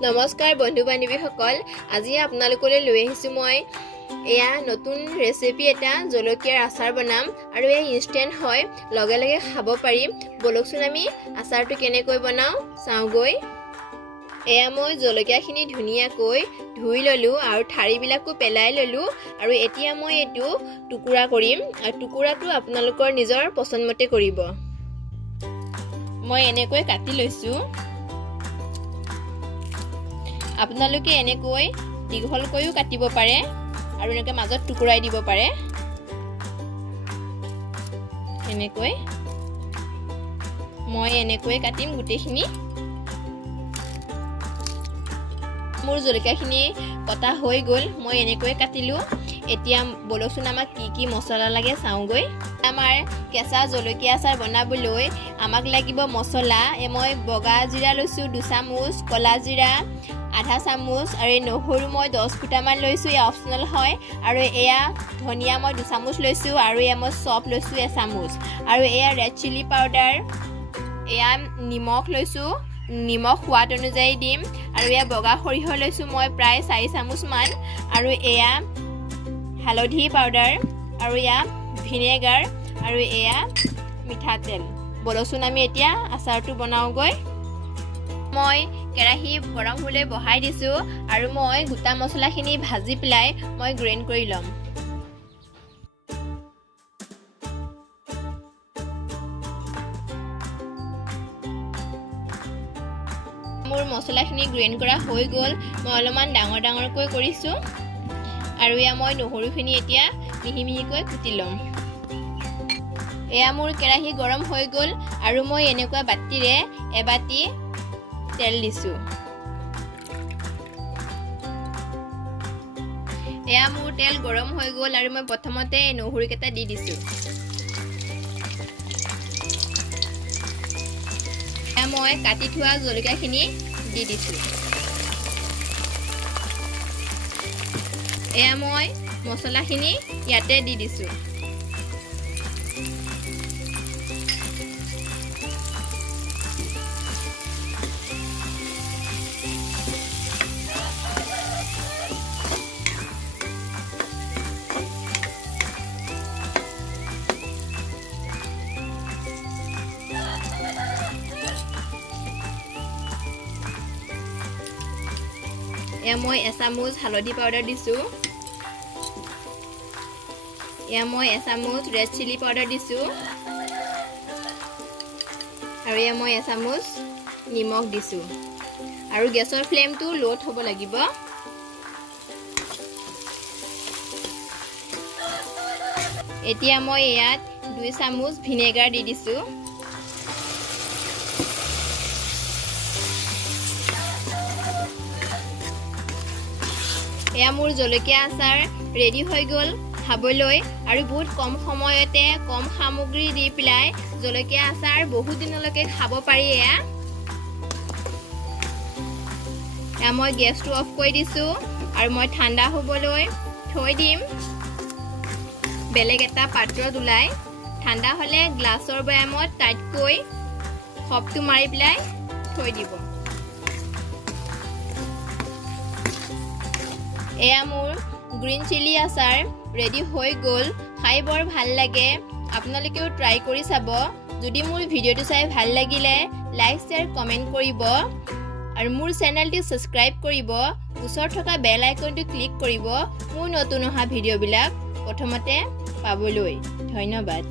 নমস্কাৰ বন্ধু বান্ধৱীসকল আজি আপোনালোকলৈ লৈ আহিছো মই এয়া নতুন ৰেচিপি এটা জলকীয়াৰ আচাৰ বনাম আৰু এই ইনষ্টেন্ট হয় লগে লগে খাব পাৰি বলকচোন আমি আচাৰটো কেনেকৈ বনাও চাওগৈ এয়া মই জলকীয়াখিনি ধুনীয়াকৈ ধুই ললো আৰু ঠাৰিবিলাকো পেলাই ললো আৰু এতিয়া মই এটো টুকুৰা কৰিম আৰু টুকুৰাটো আপোনালোকৰ নিজৰ পছন্দমতে কৰিব মই এনেকৈ কাটি লৈছো আপোনালোকে এনেকৈ দীঘলকৈও কাটিব পাৰে আৰু এনেকৈ মাজত টুকুৰাই দিব পাৰে এনেকৈ মই এনেকৈ কাটিম গুটেখিনি মোৰ জলকীয়াখিনি কটা হৈ গ'ল মই এনেকৈ কাটিলো এতিয়া বলকচোন আমাক কি মছলা লাগে চাওগৈ আমাৰ কেঁচা জলকীয়া আচাৰ বনাবলৈ আমাক লাগিব মছলা মই বগা জিৰা লৈছো 2 চামুচ কলা জিৰা আধা চামুচ আৰু নহৰু মই 10 ফুটামান লৈছো এ অপচনেল হয় আৰু এয়া ধনিয়া মই 2 চামুচ লৈছো আৰু এয়া মই চপ লৈছো 1 চামুচ আৰু এয়া ৰেড চিলি পাউডাৰ এয়া নিমখ লৈছো নিমখ সোৱাদ অনুযায়ী দিম আৰু এয়া বগা সৰিয়হ লৈছো মই প্ৰায় 4 চামুচ মান আৰু এয়া হালধি পাউডাৰ আৰু এয়া ভিনেগাৰ আৰু এয়া মিঠাতেল বলকচোন আমি এতিয়া আচাৰটো বনাওগৈ মই কেৰাহী গৰম হ'লে বহাই দিছো আৰু মই গোটা মছলাখিনি ভাজি পেলাই মই গ্ৰাইণ্ড কৰি লম মোৰ মছলাখিনি গ্ৰাইণ্ড কৰা হৈ গ'ল মই অলপমান ডাঙৰকৈ কৰিছো আৰু এয়া মই নহৰুখিনি এতিয়া মিহি মিহিকৈ কুটি লম এয়া মোৰ কেৰাহী গৰম হৈ গ'ল আৰু মই এনেকুৱা বাটিৰে এবাটি তেল দিছো এয়া মোৰ তেল গৰম হৈ গ'ল আৰু মই প্ৰথমতে নহৰু কেটা দি দিছো এয়া মই কাটি থোৱা জলকীয়াখিনি দি দিছো এয়া মই মছলাখিনি ইয়াতে দি দিছো এয়া মই 1 চামুচ হালধি পাউডাৰ দিছো এয়া মই 1 চামুচ ৰেড চিলি পাউডাৰ দিছো আৰু এয়া মই 1 চামুচ নিমখ দিছো আৰু গেছৰ ফ্লেমটো লোত হ'ব লাগিব এতিয়া মই ইয়াত 2 চামুচ ভিনেগাৰ দি দিছো এয়া মোৰ জলকীয়া আচাৰ ৰেডি হৈ গ'ল খাবলৈ আৰু বহুত কম সময়তে কম সামগ্ৰী দি পেলাই জলকীয়া আচাৰ বহুত দিনলৈকে খাব পাৰি এয়া মই গেছটো অফ কৰি দিছো আৰু মই ঠাণ্ডা হ'বলৈ থৈ দিম বেলেগ এটা পাত্ৰত উলাই ঠাণ্ডা হ'লে গ্লাছৰ বয়ামত টাইটকৈ খপটো মাৰি পেলাই থৈ দিব এয়া মোৰ গ্ৰীণ চিলি আচাৰ ৰেডি হৈ গ'ল খাই বৰ ভাল লাগে আপোনালোকেও ট্ৰাই কৰি চাব যদি মোৰ ভিডিঅ'টো চাই ভাল লাগিলে লাইক শেয়াৰ কমেন্ট কৰিব আৰু মোৰ চেনেলটো সাবস্ক্ৰাইব কৰিব ওচৰত থকা বেল আইকনটো ক্লিক কৰিব মোৰ নতুন অহা ভিডিঅ'বিলাক প্ৰথমতে পাবলৈ ধন্যবাদ